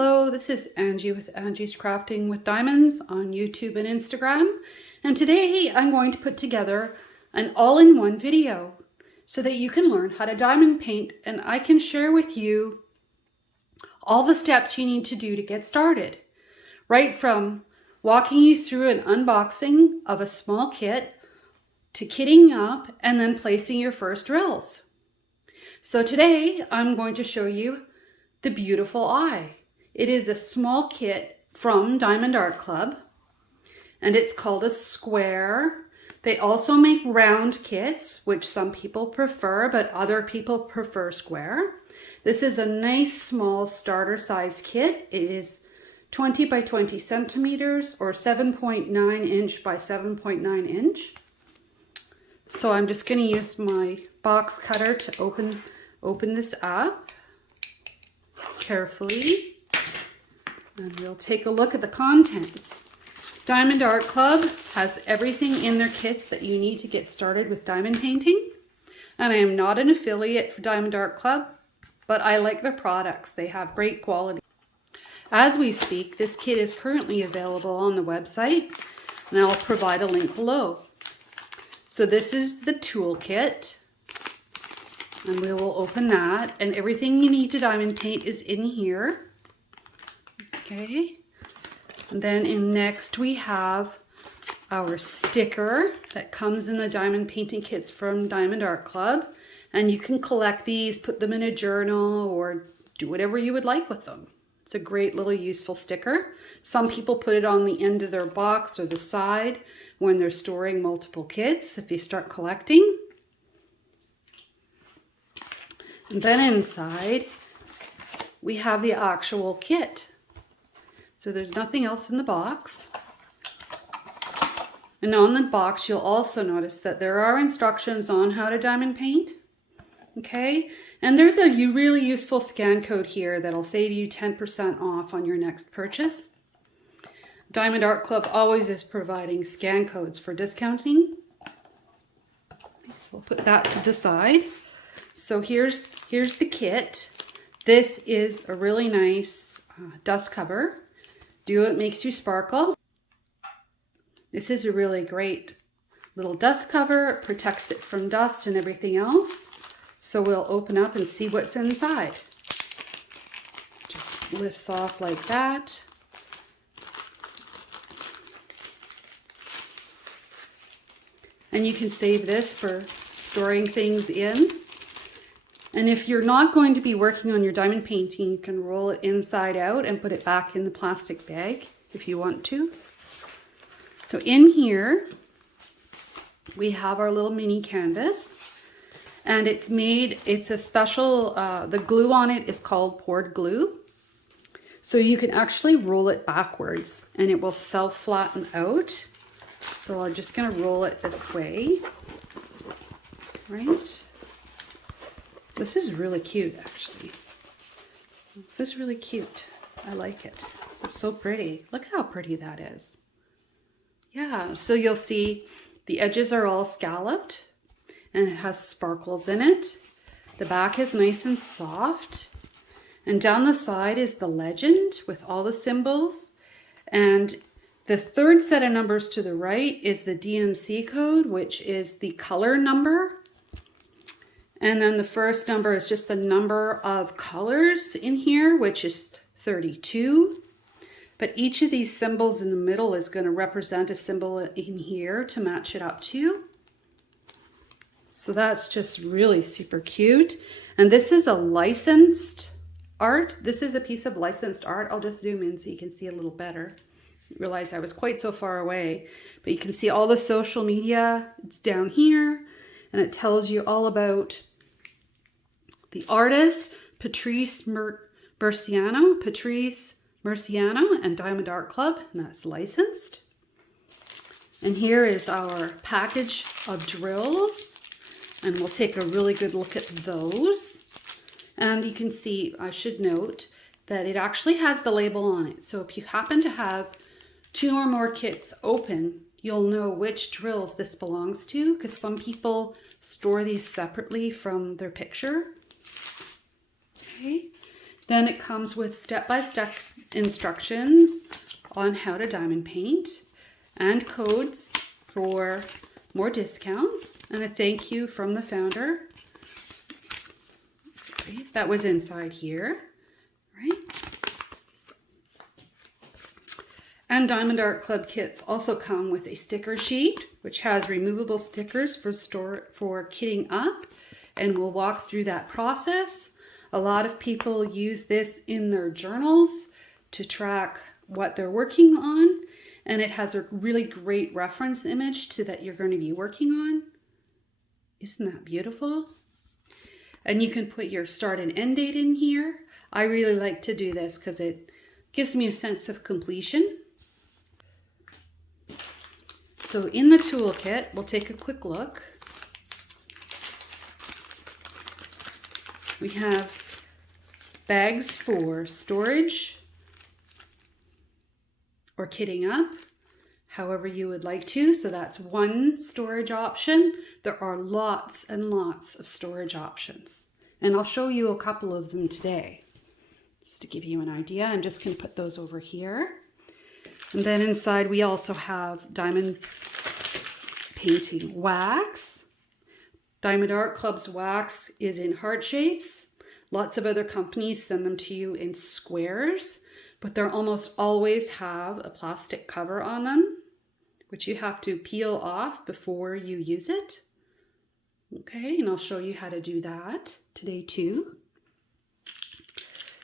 Hello, this is Angie with Angie's Crafting with Diamonds on YouTube and Instagram. And today I'm going to put together an all-in-one video so that you can learn how to diamond paint, and I can share with you all the steps you need to do to get started. Right from walking you through an unboxing of a small kit to kitting up and then placing your first drills. So today I'm going to show you the beautiful eye. It is a small kit from Diamond Art Club, and it's called a square. They also make round kits, which some people prefer, but other people prefer square. This is a nice small starter size kit. It is 20 by 20 centimeters or 7.9 inch by 7.9 inch. So I'm just going to use my box cutter to open this up carefully, and we'll take a look at the contents. Diamond Art Club has everything in their kits that you need to get started with diamond painting, and I am not an affiliate for Diamond Art Club, but I like their products. They have great quality. As we speak, this kit is currently available on the website, and I'll provide a link below. So this is the tool kit, and we will open that, and everything you need to diamond paint is in here. Okay, and then next we have our sticker that comes in the diamond painting kits from Diamond Art Club, and you can collect these, put them in a journal, or do whatever you would like with them. It's a great little useful sticker. Some people put it on the end of their box or the side when they're storing multiple kits if you start collecting. And then inside we have the actual kit. So there's nothing else in the box. And on the box you'll also notice that there are instructions on how to diamond paint. Okay, and there's a really useful scan code here that'll save you 10% off on your next purchase. Diamond Art Club always is providing scan codes for discounting. So we'll put that to the side. So here's the kit. This is a really nice dust cover. It makes you sparkle. This is a really great little dust cover. It protects it from dust and everything else. So we'll open up and see what's inside. Just lifts off like that. And you can save this for storing things in. And if you're not going to be working on your diamond painting, you can roll it inside out and put it back in the plastic bag if you want to. So in here, we have our little mini canvas, and it's a special, the glue on it is called poured glue. So you can actually roll it backwards and it will self-flatten out. So I'm just gonna roll it this way, right? This is really cute, actually. This is really cute. I like it. It's so pretty. Look how pretty that is. Yeah, so you'll see the edges are all scalloped and it has sparkles in it. The back is nice and soft. And down the side is the legend with all the symbols. And the third set of numbers to the right is the DMC code, which is the color number. And then the first number is just the number of colors in here, which is 32. But each of these symbols in the middle is going to represent a symbol in here to match it up to. So that's just really super cute. And this is a licensed art. This is a piece of licensed art. I'll just zoom in so you can see a little better. I realized I was quite so far away, but you can see all the social media. It's down here, and it tells you all about the artist, Patrice Murciano, and Diamond Art Club, and that's licensed. And here is our package of drills, and we'll take a really good look at those. And you can see, I should note, that it actually has the label on it. So if you happen to have 2 or more kits open, you'll know which drills this belongs to, because some people store these separately from their picture. Okay, Then it comes with step-by-step instructions on how to diamond paint and codes for more discounts and a thank you from the founder. Sorry, that was inside here, right? And Diamond Art Club kits also come with a sticker sheet, which has removable stickers for kitting up, and we'll walk through that process. A lot of people use this in their journals to track what they're working on, and it has a really great reference image to that you're going to be working on. Isn't that beautiful? And you can put your start and end date in here. I really like to do this because it gives me a sense of completion. So in the toolkit, we'll take a quick look. We have bags for storage or kitting up, however you would like to. So that's one storage option. There are lots and lots of storage options, and I'll show you a couple of them today. Just to give you an idea, I'm just going to put those over here. And then inside we also have diamond painting wax. Diamond Art Club's wax is in heart shapes. Lots of other companies send them to you in squares, but they almost always have a plastic cover on them, which you have to peel off before you use it. Okay, and I'll show you how to do that today too.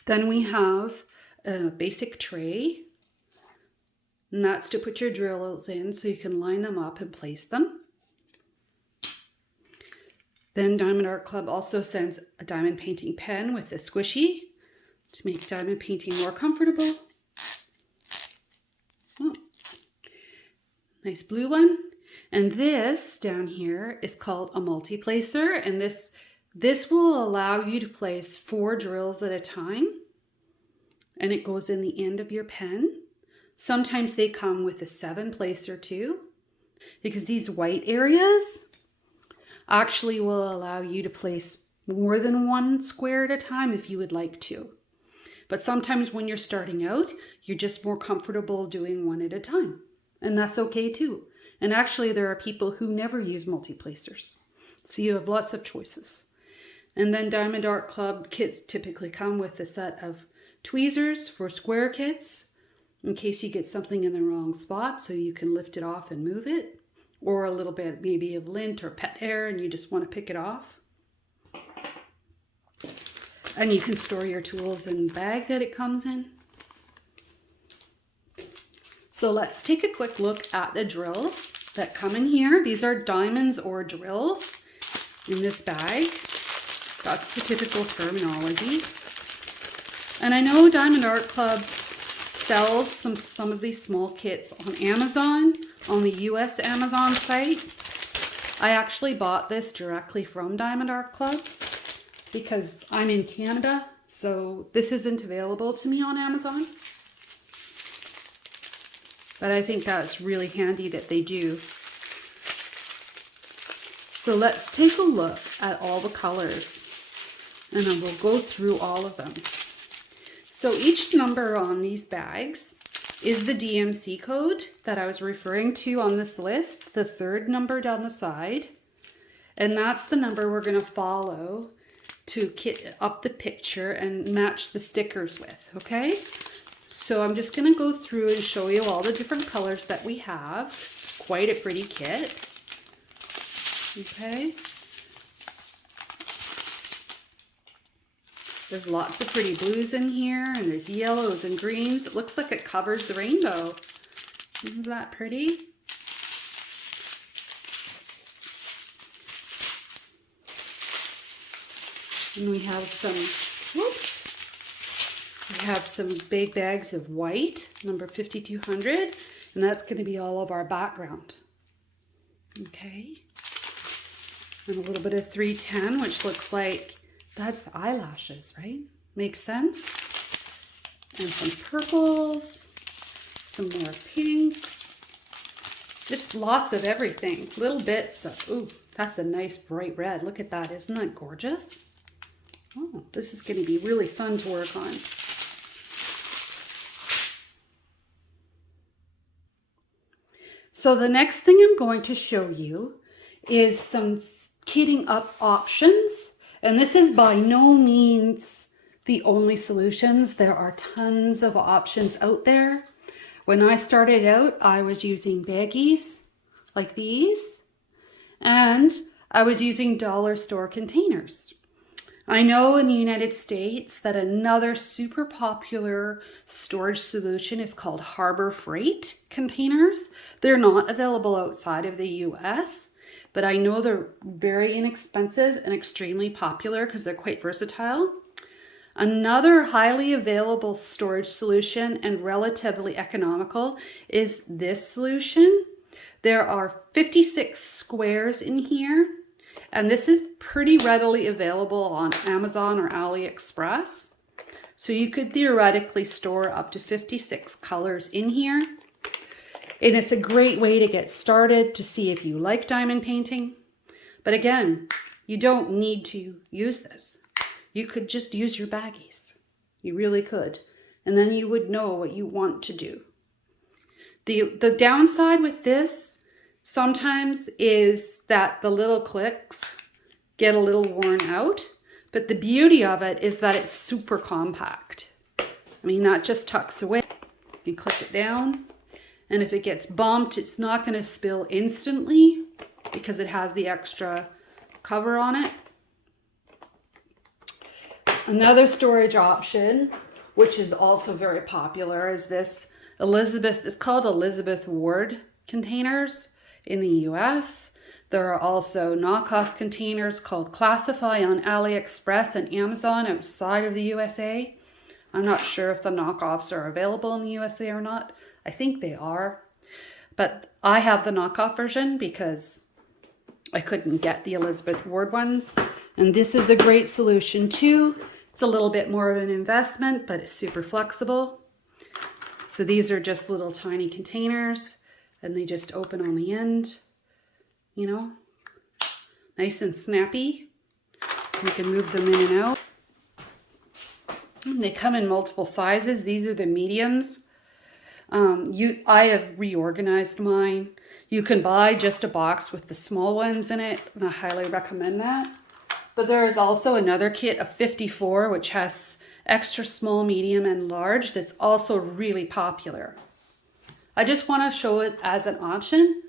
Then we have a basic tray, and that's to put your drills in so you can line them up and place them. Then Diamond Art Club also sends a diamond painting pen with a squishy to make diamond painting more comfortable. Oh, nice blue one. And this down here is called a multi-placer, and this will allow you to place 4 drills at a time, and it goes in the end of your pen. Sometimes they come with a 7-placer too, because these white areas actually will allow you to place more than 1 square at a time if you would like to. But sometimes when you're starting out, you're just more comfortable doing 1 at a time, and that's okay too. And actually there are people who never use multi-placers, so you have lots of choices. And then Diamond Art Club kits typically come with a set of tweezers for square kits in case you get something in the wrong spot so you can lift it off and move it, or a little bit maybe of lint or pet hair and you just want to pick it off. And you can store your tools in the bag that it comes in. So let's take a quick look at the drills that come in here. These are diamonds or drills in this bag. That's the typical terminology. And I know Diamond Art Club sells some of these small kits on Amazon, on the US Amazon site. I actually bought this directly from Diamond Art Club because I'm in Canada, so this isn't available to me on Amazon. But I think that's really handy that they do. So let's take a look at all the colors, and then we'll go through all of them. So each number on these bags is the DMC code that I was referring to on this list, the 3rd number down the side. And that's the number we're going to follow to kit up the picture and match the stickers with, okay? So I'm just going to go through and show you all the different colors that we have. Quite a pretty kit. Okay. There's lots of pretty blues in here, and there's yellows and greens. It looks like it covers the rainbow. Isn't that pretty? And we have some big bags of white, number 5200, and that's going to be all of our background. Okay. And a little bit of 310, which looks like that's the eyelashes, right? Makes sense. And some purples, some more pinks, just lots of everything. Little bits of, ooh, that's a nice bright red. Look at that, isn't that gorgeous? Oh, this is going to be really fun to work on. So the next thing I'm going to show you is some kitting up options. And this is by no means the only solutions. There are tons of options out there. When I started out, I was using baggies like these, and I was using dollar store containers. I know in the United States that another super popular storage solution is called Harbor Freight containers. They're not available outside of the US, but I know they're very inexpensive and extremely popular because they're quite versatile. Another highly available storage solution and relatively economical is this solution. There are 56 squares in here, and this is pretty readily available on Amazon or AliExpress. So you could theoretically store up to 56 colors in here. And it's a great way to get started to see if you like diamond painting. But again, you don't need to use this. You could just use your baggies. You really could. And then you would know what you want to do. The downside with this sometimes is that the little clicks get a little worn out. But the beauty of it is that it's super compact. I mean, that just tucks away. You click it down. And if it gets bumped, it's not going to spill instantly because it has the extra cover on it. Another storage option, which is also very popular, is this it's called Elizabeth Ward containers in the US. There are also knockoff containers called Classify on AliExpress and Amazon outside of the USA. I'm not sure if the knockoffs are available in the USA or not. I think they are. But I have the knockoff version because I couldn't get the Elizabeth Ward ones. And this is a great solution too. It's a little bit more of an investment, but it's super flexible. So these are just little tiny containers and they just open on the end, you know, nice and snappy. You can move them in and out. And they come in multiple sizes. These are the mediums. I have reorganized mine. You can buy just a box with the small ones in it, and I highly recommend that. But there is also another kit of 54, which has extra small, medium, and large that's also really popular. I just want to show it as an option.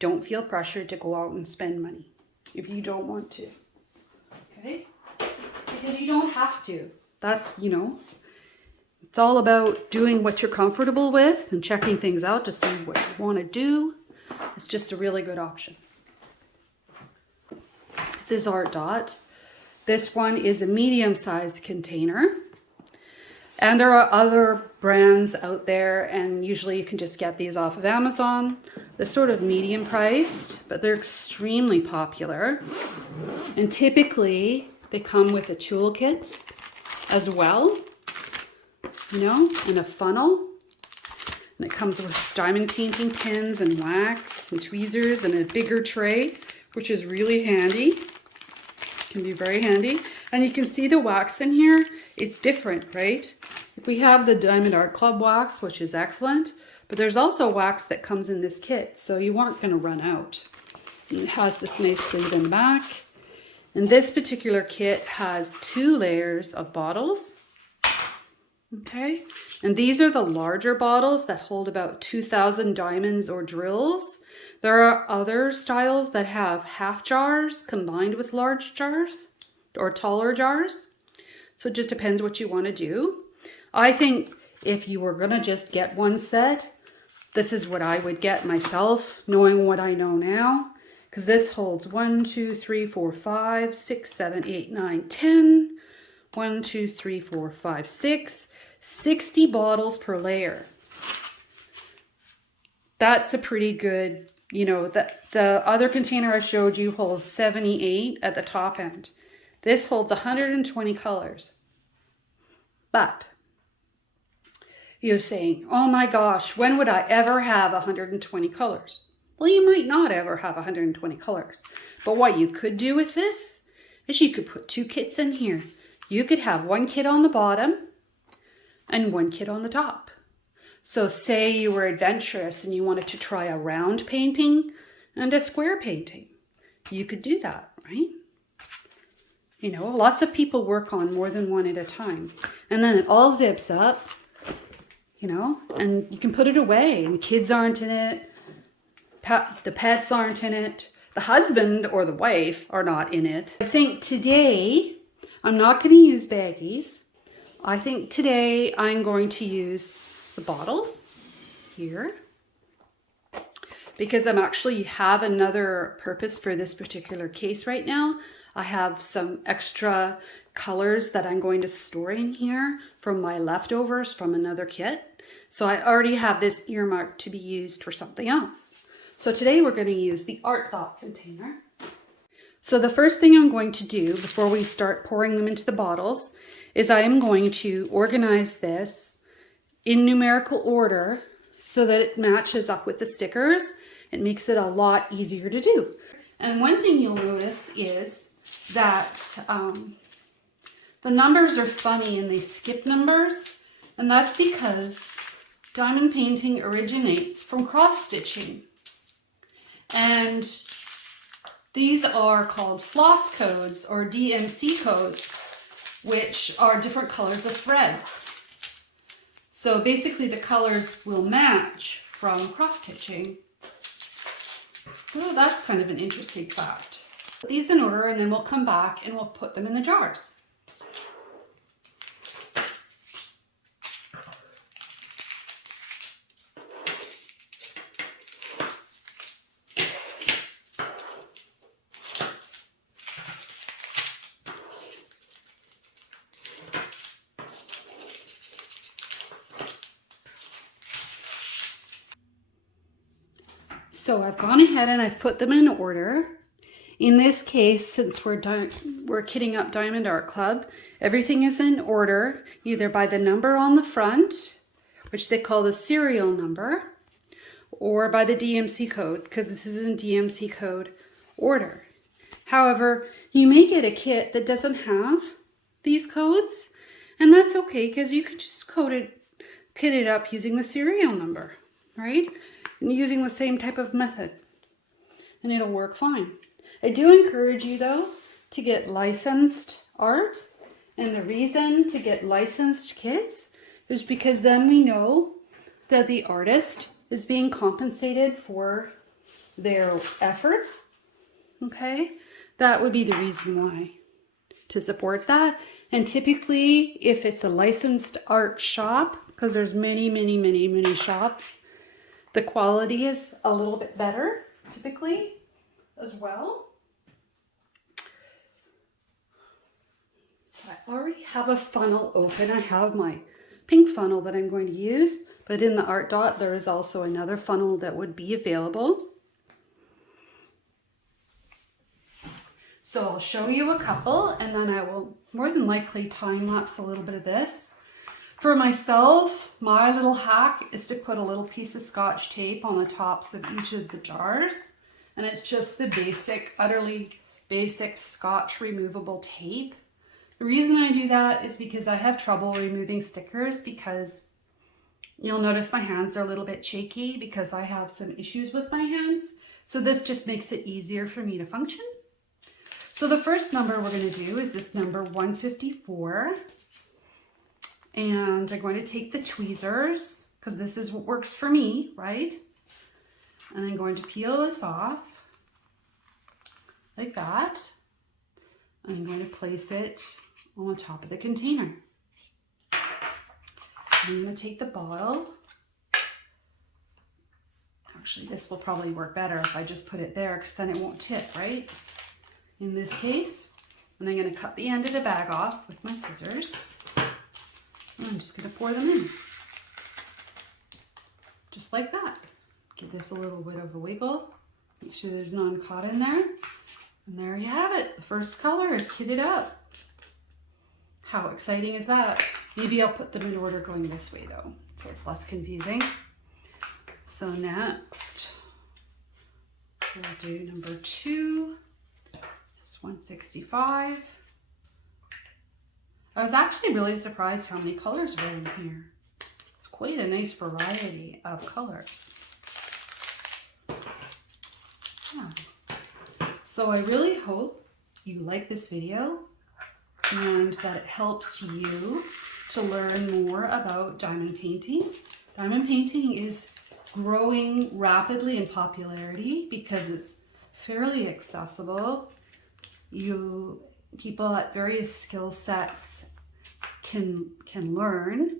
Don't feel pressured to go out and spend money if you don't want to. Okay? Because you don't have to. That's, you know, it's all about doing what you're comfortable with and checking things out to see what you want to do. It's just a really good option. This is Art Dot. This one is a medium-sized container. And there are other brands out there, and usually you can just get these off of Amazon. They're sort of medium priced, but they're extremely popular. And typically they come with a toolkit as well, you know, and a funnel. And it comes with diamond painting pins and wax and tweezers and a bigger tray, which is really handy. Can be very handy. And you can see the wax in here. It's different, right? We have the Diamond Art Club wax, which is excellent, but there's also wax that comes in this kit, so you aren't going to run out. And it has this nice sleeve in the back. And this particular kit has 2 layers of bottles. Okay, and these are the larger bottles that hold about 2,000 diamonds or drills. There are other styles that have half jars combined with large jars or taller jars. So it just depends what you want to do. I think if you were going to just get one set, this is what I would get myself, knowing what I know now. Because this holds 1, 2, 3, 4, 5, 6, 7, 8, 9, 10. 1, 2, 3, 4, 5, 6. 60 bottles per layer. That's a pretty good, you know, the other container I showed you holds 78 at the top end. This holds 120 colors. But you're saying, oh my gosh, when would I ever have 120 colors? Well, you might not ever have 120 colors. But what you could do with this is you could put 2 kits in here. You could have one kit on the bottom and one kit on the top. So say you were adventurous and you wanted to try a round painting and a square painting. You could do that, right? You know, lots of people work on more than one at a time. And then it all zips up, you know, and you can put it away and the kids aren't in it. The pets aren't in it. The husband or the wife are not in it. I think today, I'm not going to use baggies. I think today I'm going to use the bottles here because I'm actually have another purpose for this particular case right now. I have some extra colors that I'm going to store in here from my leftovers from another kit. So I already have this earmarked to be used for something else. So today we're going to use the art dot container. So the first thing I'm going to do before we start pouring them into the bottles is I am going to organize this in numerical order so that it matches up with the stickers. It makes it a lot easier to do. And one thing you'll notice is that the numbers are funny and they skip numbers, and that's because diamond painting originates from cross stitching. And these are called floss codes or DMC codes, which are different colors of threads. So basically the colors will match from cross stitching. So that's kind of an interesting fact. Put these in order and then we'll come back and we'll put them in the jars. So I've gone ahead and I've put them in order. In this case, since we're kitting up Diamond Art Club, everything is in order, either by the number on the front, which they call the serial number, or by the DMC code, because this is in DMC code order. However, you may get a kit that doesn't have these codes, and that's okay, because you can just kit it up using the serial number, right? And using the same type of method, and it'll work fine. I do encourage you though to get licensed art, and the reason to get licensed kits is because then we know that the artist is being compensated for their efforts. Okay, that would be the reason why, to support that. And typically if it's a licensed art shop, because there's many shops, the quality is a little bit better typically as well. I already have a funnel open. I have my pink funnel that I'm going to use, but in the art dot there is also another funnel that would be available. So I'll show you a couple and then I will more than likely time lapse a little bit of this. For myself, my little hack is to put a little piece of Scotch tape on the tops of each of the jars. And it's just the basic, utterly basic Scotch removable tape. The reason I do that is because I have trouble removing stickers, because you'll notice my hands are a little bit shaky because I have some issues with my hands. So this just makes it easier for me to function. So the first number we're going to do is this number 154. And I'm going to take the tweezers, because this is what works for me, right? And I'm going to peel this off like that. I'm going to place it on the top of the container. I'm going to take the bottle. Actually, this will probably work better if I just put it there, because then it won't tip, right? In this case, and I'm going to cut the end of the bag off with my scissors. I'm just going to pour them in, just like that. Give this a little bit of a wiggle. Make sure there's none caught in there. And there you have it. The first color is kitted up. How exciting is that? Maybe I'll put them in order going this way though, so it's less confusing. So next, we'll do number 2. This is 165. I was actually really surprised how many colors were in here. It's quite a nice variety of colors. Yeah. So I really hope you like this video and that it helps you to learn more about diamond painting. Diamond painting is growing rapidly in popularity because it's fairly accessible. People at various skill sets can learn,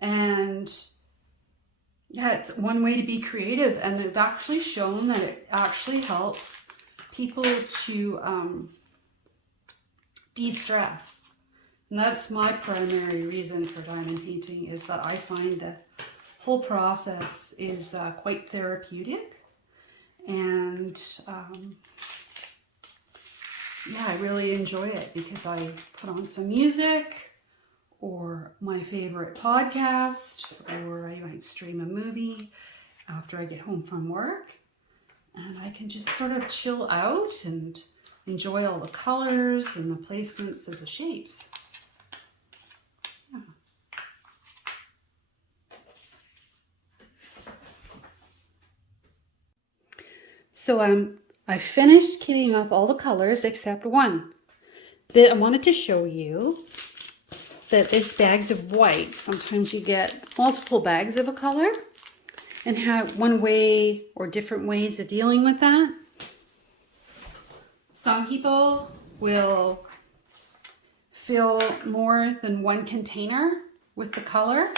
and yeah, it's one way to be creative, and they've actually shown that it actually helps people to de-stress. And that's my primary reason for diamond painting, is that I find the whole process is quite therapeutic, and yeah, I really enjoy it because I put on some music or my favorite podcast, or I might stream a movie after I get home from work, and I can just sort of chill out and enjoy all the colors and the placements of the shapes. Yeah. So I finished kitting up all the colors except one. But I wanted to show you that this bags of white, sometimes you get multiple bags of a color, and have one way or different ways of dealing with that. Some people will fill more than one container with the color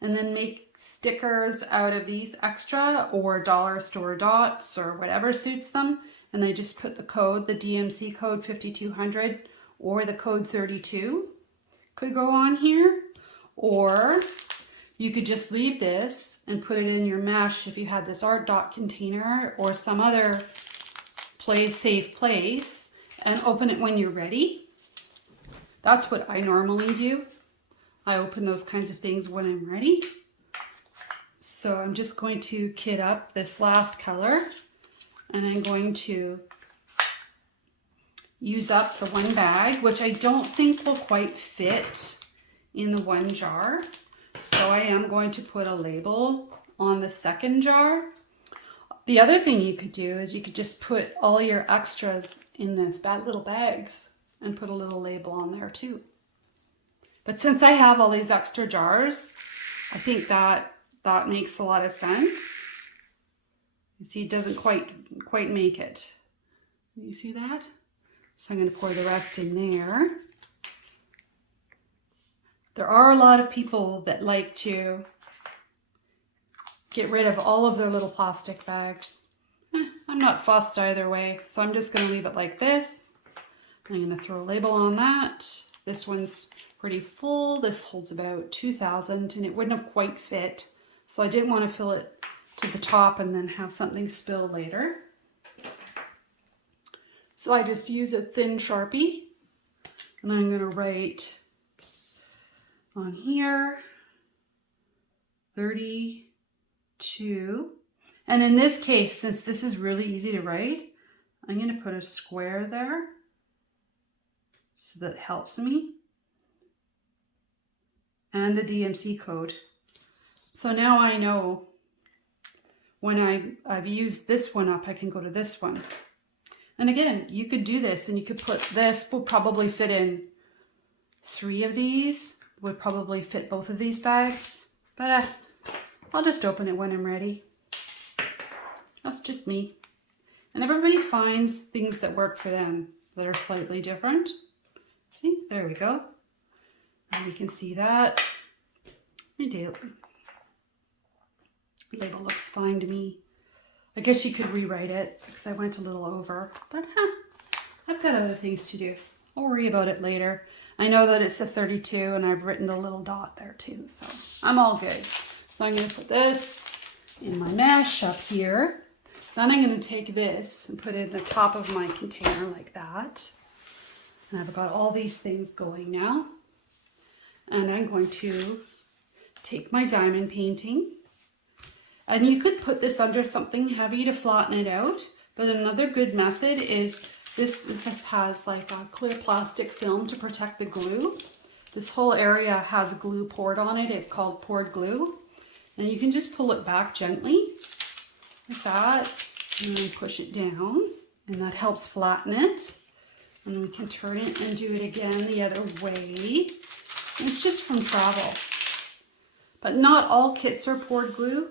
and then make stickers out of these extra, or dollar store dots, or whatever suits them, and they just put the code, the DMC code 5200 or the code 32 could go on here. Or you could just leave this and put it in your mesh if you had this art dot container or some other safe place, and open it when you're ready. That's what I normally do. I open those kinds of things when I'm ready. So I'm just going to kit up this last color, and I'm going to use up the one bag, which I don't think will quite fit in the one jar. So I am going to put a label on the second jar. The other thing you could do is you could just put all your extras in this little bags and put a little label on there too. But since I have all these extra jars, I think that makes a lot of sense. You see, it doesn't quite make it. You see that? So I'm going to pour the rest in there. There are a lot of people that like to get rid of all of their little plastic bags. I'm not fussed either way, so I'm just going to leave it like this. I'm going to throw a label on that. This one's pretty full. This holds about 2,000, and it wouldn't have quite fit, so I didn't want to fill it to the top and then have something spill later. So I just use a thin Sharpie, and I'm going to write on here 32. And in this case, since this is really easy to write, I'm going to put a square there so that helps me, and the DMC code. So now I know when I've used this one up, I can go to this one. And again, you could do this, and you could put this, will probably fit in 3 of these, would probably fit both of these bags, but I'll just open it when I'm ready. That's just me. And everybody finds things that work for them that are slightly different. See, there we go. And we can see that. Label looks fine to me. I guess you could rewrite it because I went a little over, but I've got other things to do. I'll worry about it later. I know that it's a 32, and I've written the little dot there too, so I'm all good. So I'm going to put this in my mesh up here. Then I'm going to take this and put it in the top of my container like that. And I've got all these things going now. And I'm going to take my diamond painting. And you could put this under something heavy to flatten it out. But another good method is this has like a clear plastic film to protect the glue. This whole area has glue poured on it. It's called poured glue. And you can just pull it back gently, like that, and then push it down, and that helps flatten it. And then we can turn it and do it again the other way. And it's just from travel. But not all kits are poured glue.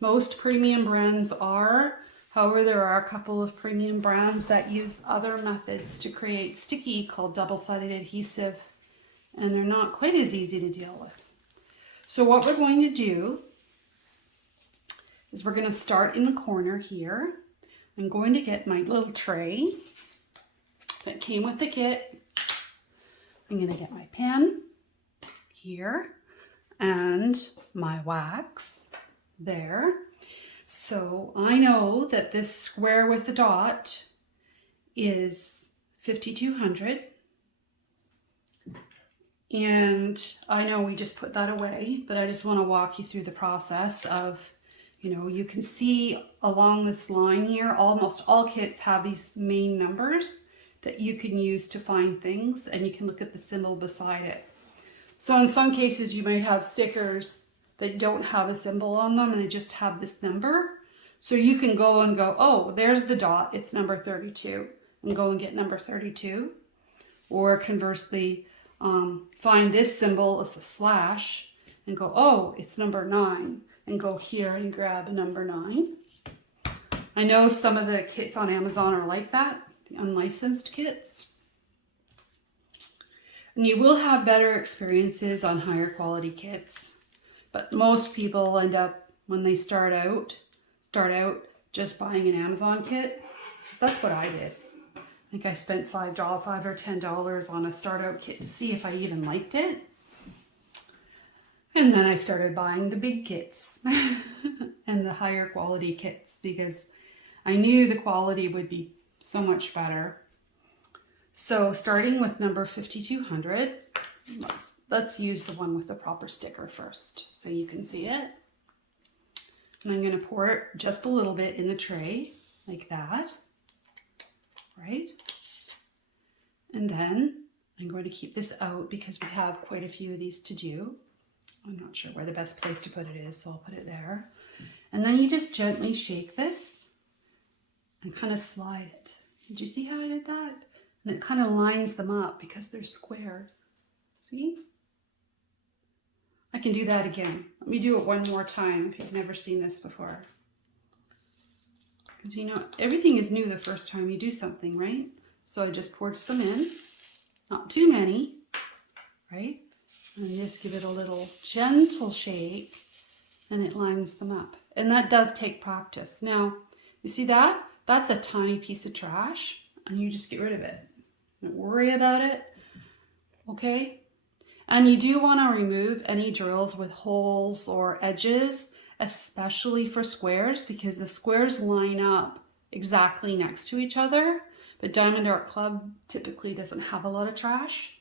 Most premium brands are. However, there are a couple of premium brands that use other methods to create sticky called double-sided adhesive, and they're not quite as easy to deal with. So what we're going to do is we're going to start in the corner here. I'm going to get my little tray that came with the kit. I'm going to get my pen here and my wax there. So I know that this square with the dot is 5,200. And I know we just put that away, but I just want to walk you through the process of, you know, you can see along this line here, almost all kits have these main numbers that you can use to find things, and you can look at the symbol beside it. So in some cases you might have stickers that don't have a symbol on them and they just have this number. So you can go and go, oh, there's the dot, it's number 32, and go and get number 32. Or conversely, find this symbol as a slash and go, oh, it's number 9, and go here and grab a number 9. I know some of the kits on Amazon are like that, the unlicensed kits. And you will have better experiences on higher quality kits, but most people end up, when they start out just buying an Amazon kit, because that's what I did. I think I spent $5 or $10 on a start out kit to see if I even liked it. And then I started buying the big kits and the higher quality kits because I knew the quality would be so much better. So starting with number 5,200, let's use the one with the proper sticker first so you can see it. And I'm going to pour it just a little bit in the tray like that, right? And then I'm going to keep this out because we have quite a few of these to do. I'm not sure where the best place to put it is, so I'll put it there. And then you just gently shake this and kind of slide it. Did you see how I did that? And it kind of lines them up because they're squares. See? I can do that again. Let me do it one more time if you've never seen this before. Because you know, everything is new the first time you do something, right? So I just poured some in, not too many, right? And just give it a little gentle shake and it lines them up. And that does take practice. Now, you see that? That's a tiny piece of trash and you just get rid of it. Don't worry about it, okay? And you do want to remove any drills with holes or edges, especially for squares, because the squares line up exactly next to each other. But Diamond Art Club typically doesn't have a lot of trash.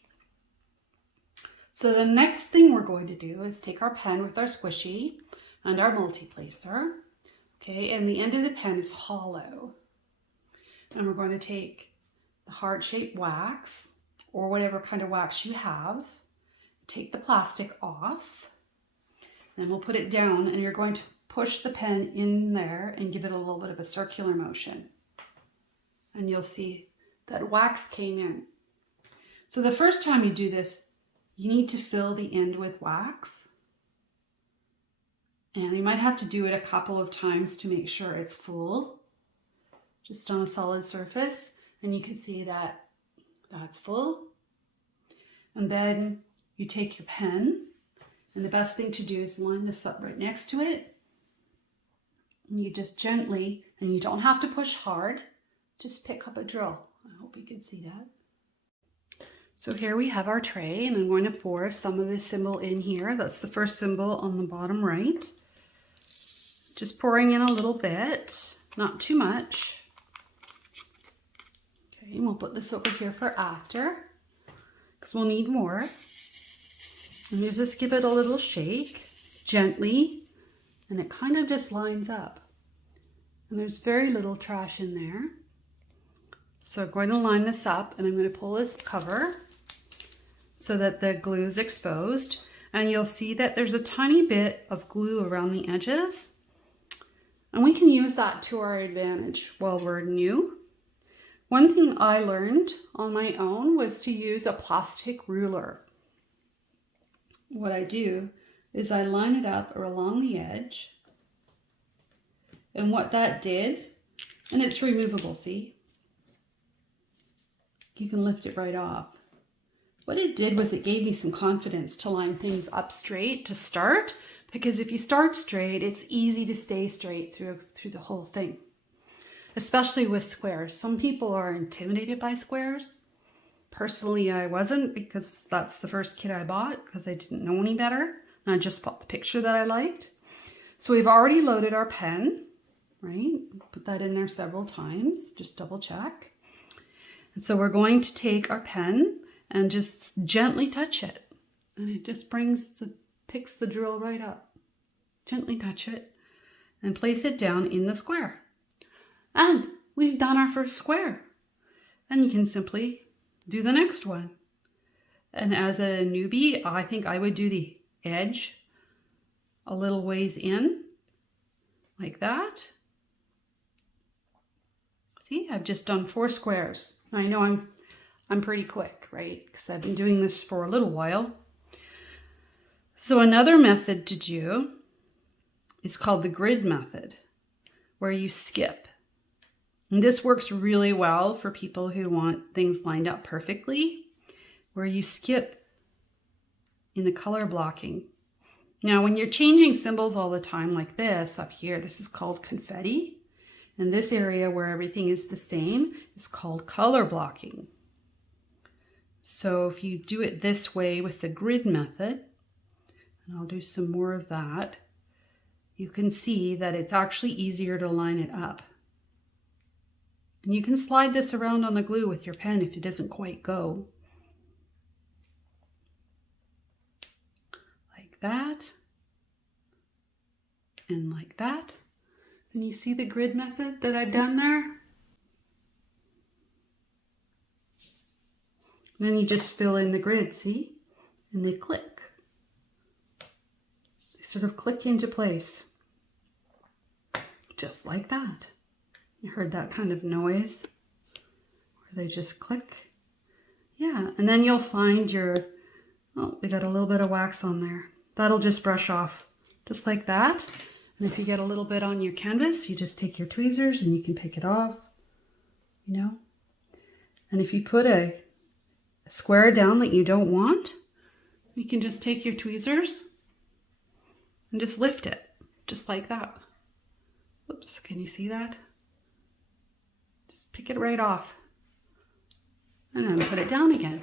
So the next thing we're going to do is take our pen with our squishy and our multi-placer. Okay, and the end of the pen is hollow. And we're going to take the heart-shaped wax, or whatever kind of wax you have. Take the plastic off, then we'll put it down, and you're going to push the pen in there and give it a little bit of a circular motion. And you'll see that wax came in. So the first time you do this, you need to fill the end with wax. And you might have to do it a couple of times to make sure it's full, just on a solid surface. And you can see that that's full. And then you take your pen, and the best thing to do is line this up right next to it. And you just gently, and you don't have to push hard, just pick up a drill. I hope you can see that. So here we have our tray, and I'm going to pour some of this symbol in here. That's the first symbol on the bottom right. Just pouring in a little bit, not too much. Okay, and we'll put this over here for after, because we'll need more. And you just give it a little shake, gently, and it kind of just lines up. And there's very little trash in there. So I'm going to line this up, and I'm going to pull this cover. so that the glue is exposed. And you'll see that there's a tiny bit of glue around the edges. And we can use that to our advantage while we're new. One thing I learned on my own was to use a plastic ruler. What I do is I line it up along the edge. And what that did, and it's removable, see? You can lift it right off. What it did was it gave me some confidence to line things up straight to start, because if you start straight, it's easy to stay straight through the whole thing, especially with squares. Some people are intimidated by squares. Personally, I wasn't, because that's the first kit I bought because I didn't know any better, and I just bought the picture that I liked. So we've already loaded our pen, right? Put that in there several times, just double check. And so we're going to take our pen and just gently touch it. And it just picks the drill right up. Gently touch it and place it down in the square. And we've done our first square. And you can simply do the next one. And as a newbie, I think I would do the edge a little ways in, like that. See, I've just done 4 squares. I know I'm pretty quick, right? Because I've been doing this for a little while. So another method to do is called the grid method, where you skip. And this works really well for people who want things lined up perfectly, where you skip in the color blocking. Now, when you're changing symbols all the time like this up here, this is called confetti. And this area where everything is the same is called color blocking. So if you do it this way with the grid method, and I'll do some more of that, you can see that it's actually easier to line it up. And you can slide this around on the glue with your pen if it doesn't quite go. Like that. And like that. And you see the grid method that I've done there? And then you just fill in the grid, see? And they click. They sort of click into place. Just like that. You heard that kind of noise where they just click. Yeah, and then you'll find your, oh, we got a little bit of wax on there. That'll just brush off, just like that. And if you get a little bit on your canvas, you just take your tweezers and you can pick it off, you know. And if you put a square down that you don't want, you can just take your tweezers and just lift it, just like that. Whoops, can you see that? Just pick it right off. And then put it down again.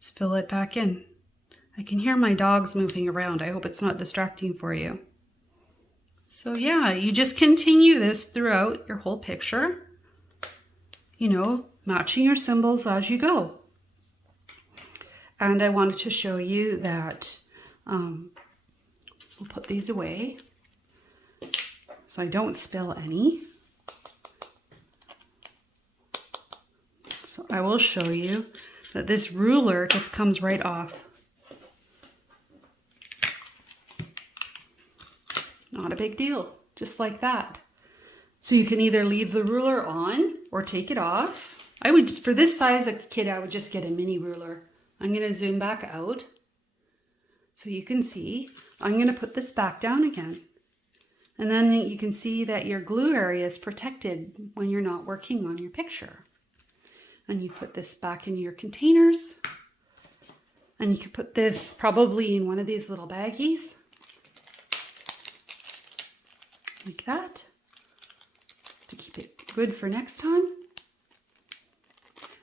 Just fill it back in. I can hear my dogs moving around. I hope it's not distracting for you. So yeah, you just continue this throughout your whole picture. You know, matching your symbols as you go. And I wanted to show you that we'll put these away so I don't spill any. So I will show you that this ruler just comes right off. Not a big deal, just like that. So you can either leave the ruler on or take it off. I would, for this size of kit, I would just get a mini ruler. I'm gonna zoom back out so you can see. I'm gonna put this back down again. And then you can see that your glue area is protected when you're not working on your picture. And you put this back in your containers. And you can put this probably in one of these little baggies. Like that, to keep it good for next time.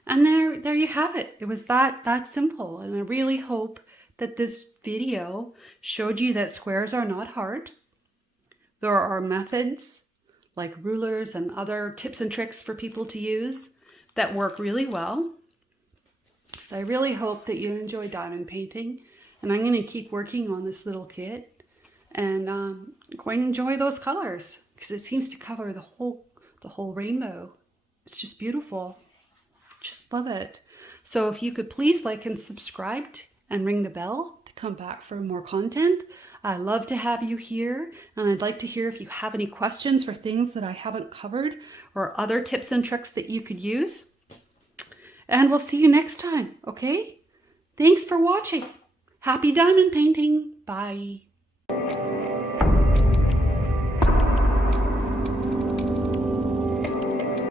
And there you have it. It was that simple. And I really hope that this video showed you that squares are not hard. There are methods like rulers and other tips and tricks for people to use that work really well. So I really hope that you enjoy diamond painting. And I'm going to keep working on this little kit. And quite enjoy those colors because it seems to cover the whole rainbow. It's just beautiful. Just love it. So if you could please like and subscribe and ring the bell to come back for more content. I love to have you here, and I'd like to hear if you have any questions for things that I haven't covered or other tips and tricks that you could use. And we'll see you next time, okay? Thanks for watching. Happy diamond painting. Bye.